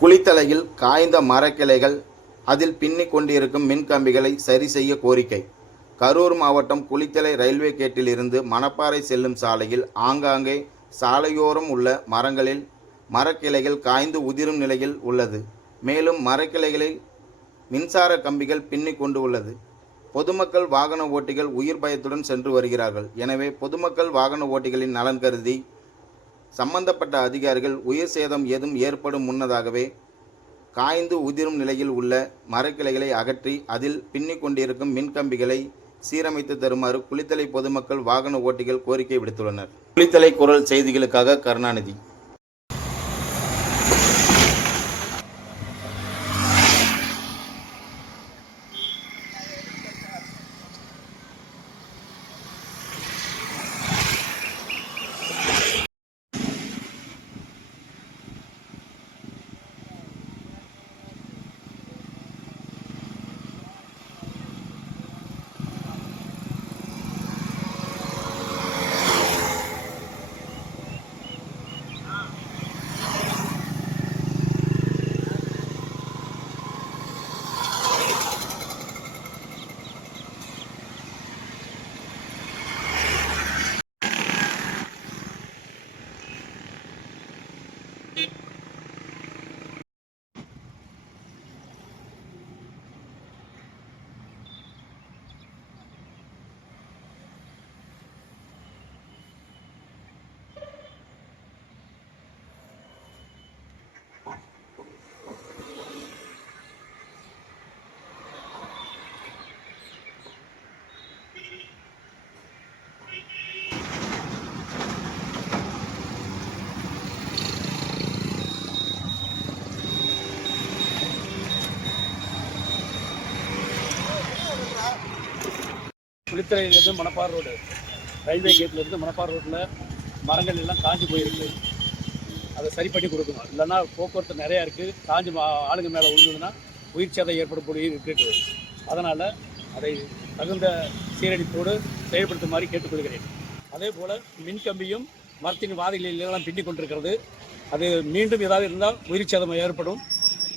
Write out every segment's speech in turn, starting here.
குளித்தலையில் காய்ந்த மரக்கிளைகள், அதில் பின்னிக் கொண்டிருக்கும் மின்கம்பிகளை சரி செய்ய கோரிக்கை. கரூர் மாவட்டம் குளித்தலை ரயில்வே கேட்டில் இருந்து மணப்பாறை செல்லும் சாலையில் ஆங்காங்கே சாலையோரம் உள்ள மரங்களில் மரக்கிளைகள் காய்ந்து உதிரும் நிலையில் உள்ளது. மேலும் மரக்கிளைகளில் மின்சார கம்பிகள் பின்னிக் கொண்டு உள்ளது. பொதுமக்கள், வாகன ஓட்டிகள் உயிர் பயத்துடன் சென்று வருகிறார்கள். எனவே பொதுமக்கள், வாகன ஓட்டிகளின் நலன் கருதி சம்பந்தப்பட்ட அதிகாரிகள் உயிர் சேதம் ஏதும் ஏற்படும் முன்னதாகவே காய்ந்து உதிரும் நிலையில் உள்ள மரக்கிளைகளை அகற்றி அதில் பின்னிக் கொண்டிருக்கும் மின்கம்பிகளை சீரமைத்து தருமாறு குளித்தலை பொதுமக்கள், வாகன ஓட்டிகள் கோரிக்கை விடுத்துள்ளனர். குளித்தலை குரல் செய்திகளுக்காக கருணாநிதி. குளித்தலையிலேருந்து மணப்பாறை ரோடு, ரயில்வே கேட்லேருந்து மணப்பாறை ரோட்டில் மரங்கள் எல்லாம் காஞ்சி போயிருக்கு. அதை சரி பண்ணி கொடுக்கணும். இல்லைன்னா போக்குவரத்து நிறையா இருக்குது. காஞ்சி ஆளுங்க மேலே விழுந்ததுன்னா உயிர் சேதம் ஏற்படக்கூடிய இருக்குது. அதனால் அதை தகுந்த சீரழிப்போடு செயல்படுத்துமாறு கேட்டுக்கொள்கிறேன். அதே போல் மின்கம்பியும் மரத்தின் வாதிகளிலெல்லாம் பின்னிக் கொண்டிருக்கிறது. அது மீண்டும் ஏதாவது இருந்தால் உயிர் சேதம் ஏற்படும்.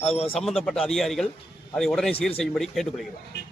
அது சம்பந்தப்பட்ட அதிகாரிகள் அதை உடனே சீர் செய்யும்படி கேட்டுக்கொள்கிறேன்.